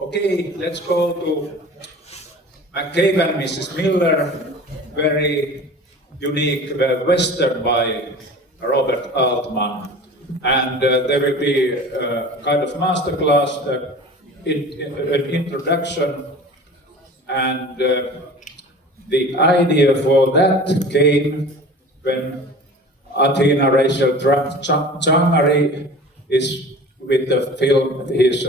Okay, let's go to McCabe and Mrs. Miller, very unique Western by Robert Altman. And there will be a kind of masterclass, an introduction, and the idea for that came when Athina Tsangari is with the film, his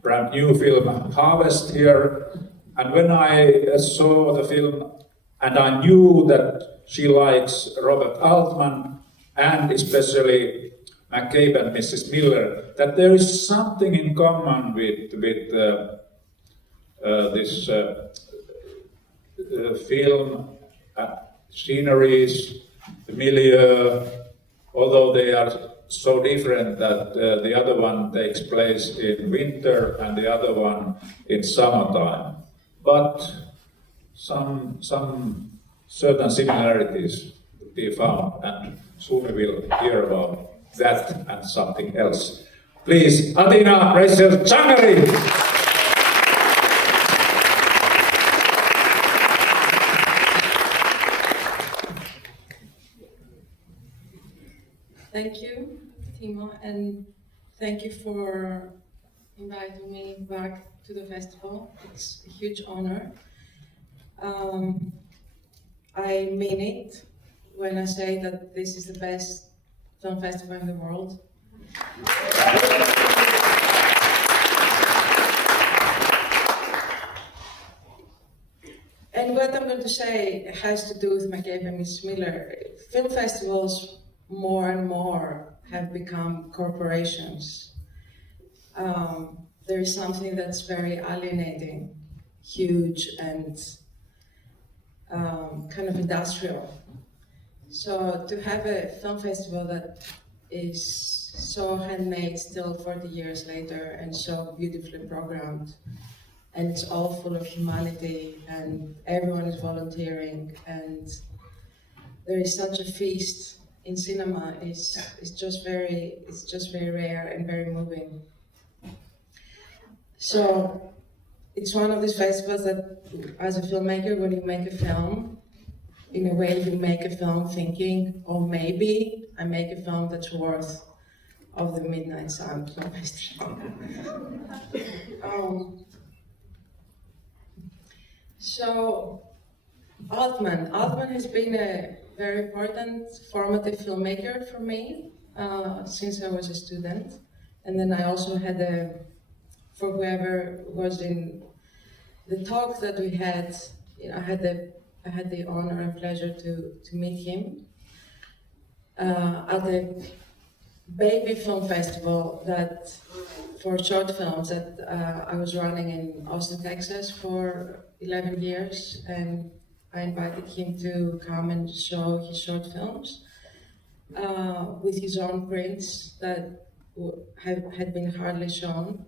brand new film Harvest here. And when I saw the film, and I knew that she likes Robert Altman and especially McCabe and Mrs. Miller, that there is something in common with this film, sceneries, the milieu, although they are so different that the other one takes place in winter and the other one in summertime. But some certain similarities to be found, and soon we will hear about that and something else. Please, Athina Tsangari. Thank you, Timo, and thank you for inviting me back to the festival. It's a huge honor. I mean it when I say that this is the best film festival in the world. And what I'm going to say has to do with McCabe and Mrs. Miller. Film festivals more and more have become corporations. There is something that's very alienating, huge, and kind of industrial. So to have a film festival that is so handmade still 40 years later and so beautifully programmed, and it's all full of humanity and everyone is volunteering, and there is such a feast in cinema is just very rare and very moving. So it's one of these festivals that, as a filmmaker, when you make a film, in a way you make a film thinking, oh, maybe I make a film that's worth of the Midnight Sun Film Festival. So Altman has been a very important formative filmmaker for me since I was a student. And then I also had for whoever was in the talk that we had, I had the honor and pleasure to meet him at the baby film festival that for short films that I was running in Austin, Texas for 11 years, and I invited him to come and show his short films with his own prints that had been hardly shown.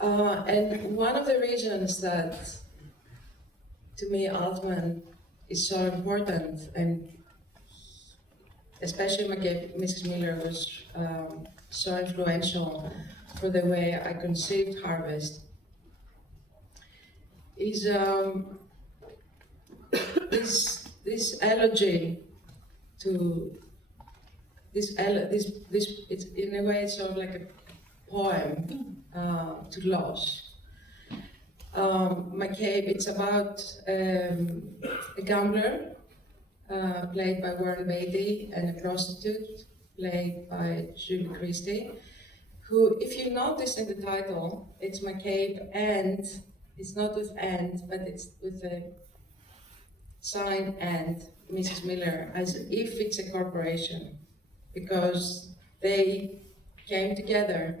And one of the reasons that, to me, Altman is so important, and especially Mrs. Miller was so influential for the way I conceived Harvest, is this elegy to it's in a way it's sort of like a poem to loss. McCabe, it's about a gambler played by Warren Beatty and a prostitute played by Julie Christie, who, if you notice in the title, it's McCabe and it's not with and, but it's with a sign and Mrs. Miller, as if it's a corporation, because they came together,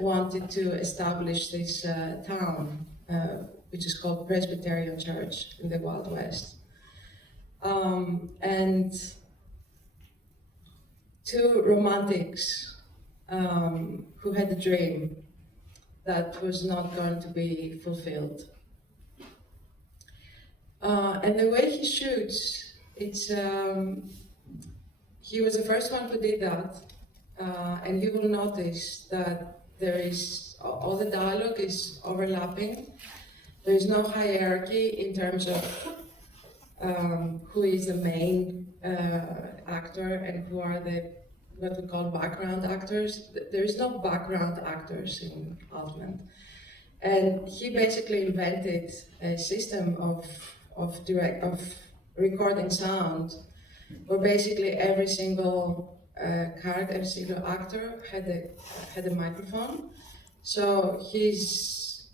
wanted to establish this town, which is called Presbyterian Church in the Wild West. And two romantics who had a dream that was not going to be fulfilled. And the way he shoots, it's he was the first one who did that, and you will notice that there is all the dialogue is overlapping. There is no hierarchy in terms of who is the main actor and who are the what we call background actors. There is no background actors in Altman. And he basically invented a system of recording sound, where basically every single character, every single actor had a microphone. So his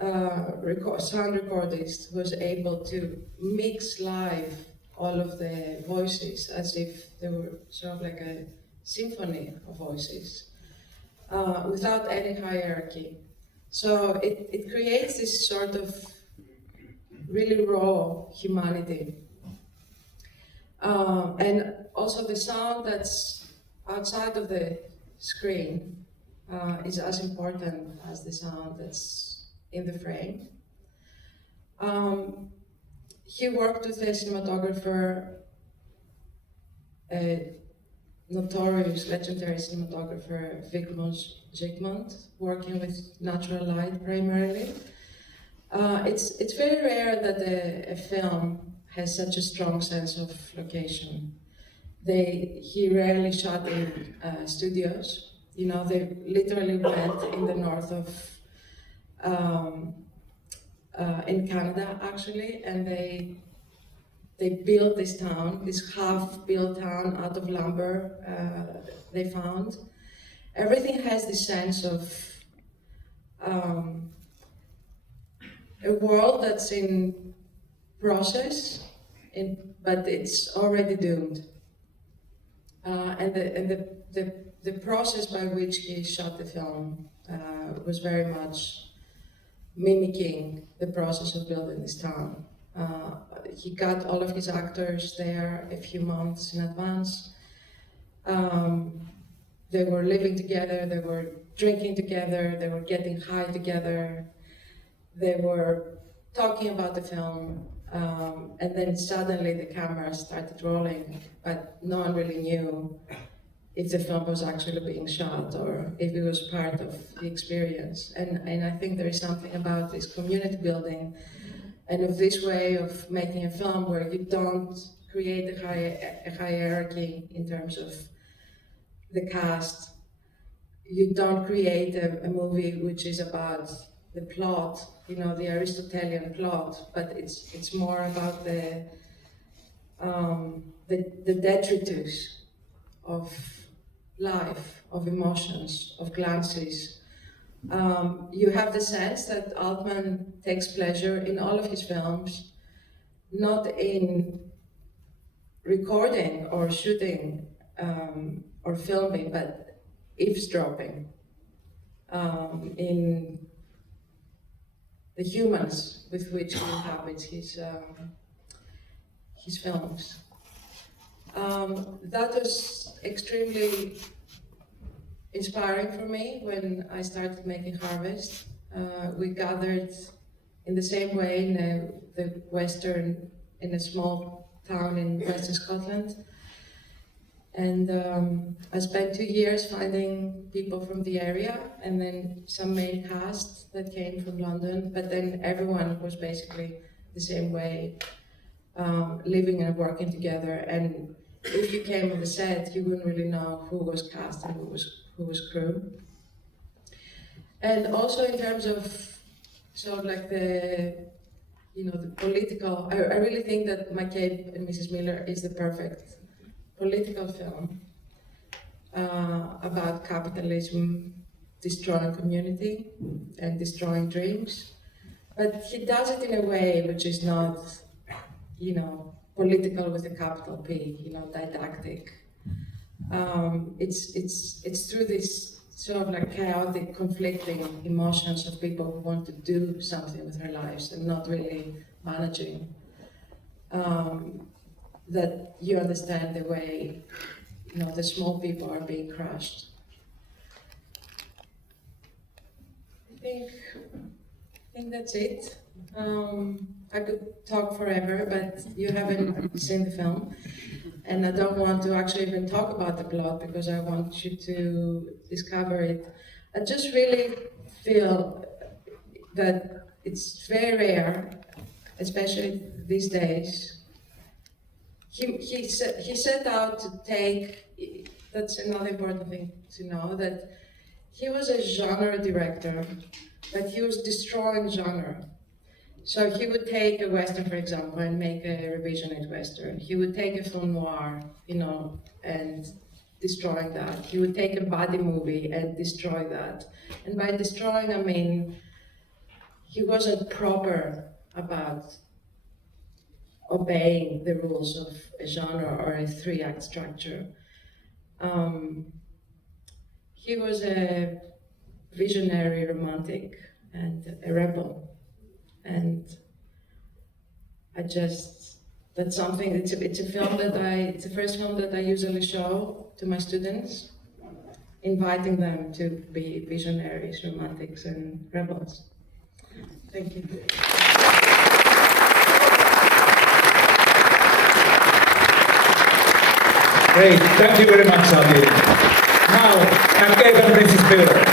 sound recordist was able to mix live all of the voices as if they were sort of like a symphony of voices, without any hierarchy. So it creates this sort of really raw humanity. And also the sound that's outside of the screen is as important as the sound that's in the frame. He worked with a cinematographer, a notorious, legendary cinematographer, Vigmos Zsigmond, working with natural light primarily. It's very rare that a film has such a strong sense of location. He rarely shot in studios. You know, they literally went in the north of in Canada, actually, and they built this town, this half-built town out of lumber they found. Everything has this sense of a world that's in process, but it's already doomed. And the process by which he shot the film was very much mimicking the process of building this town. He got all of his actors there a few months in advance. They were living together, they were drinking together, they were getting high together, they were talking about the film, and then suddenly the camera started rolling, but no one really knew if the film was actually being shot or if it was part of the experience. And I think there is something about this community building and of this way of making a film where you don't create a hierarchy in terms of the cast. You don't create a movie which is about the plot, you know, the Aristotelian plot, but it's more about the detritus of life, of emotions, of glances. You have the sense that Altman takes pleasure in all of his films, not in recording or shooting or filming, but eavesdropping in the humans with which he inhabits his films. That was extremely inspiring for me when I started making Harvest. We gathered in the same way in a small town in Western Scotland. And I spent 2 years finding people from the area and then some main cast that came from London, but then everyone was basically the same way, living and working together. And if you came on the set, you wouldn't really know who was cast and who was crew. And also in terms of sort of like the political, I really think that McCabe and Mrs. Miller is the perfect political film about capitalism destroying community and destroying dreams. But he does it in a way which is not, political with a capital P, didactic. It's through this sort of like chaotic, conflicting emotions of people who want to do something with their lives and not really managing, that you understand the way, the small people are being crushed. I think that's it. I could talk forever, but you haven't seen the film. And I don't want to actually even talk about the plot because I want you to discover it. I just really feel that it's very rare, especially these days. He set out to take, that's another important thing to know, that he was a genre director, but he was destroying genre. So he would take a Western, for example, and make a revisionist Western. He would take a film noir, and destroy that. He would take a buddy movie and destroy that. And by destroying, I mean, he wasn't proper about obeying the rules of a genre or a 3-act structure. He was a visionary romantic and a rebel. And that's something, it's a film it's the first film that I usually show to my students, inviting them to be visionaries, romantics, and rebels. Thank you. Great, thank you very much, Athina. Now, McCabe and Mrs. Miller.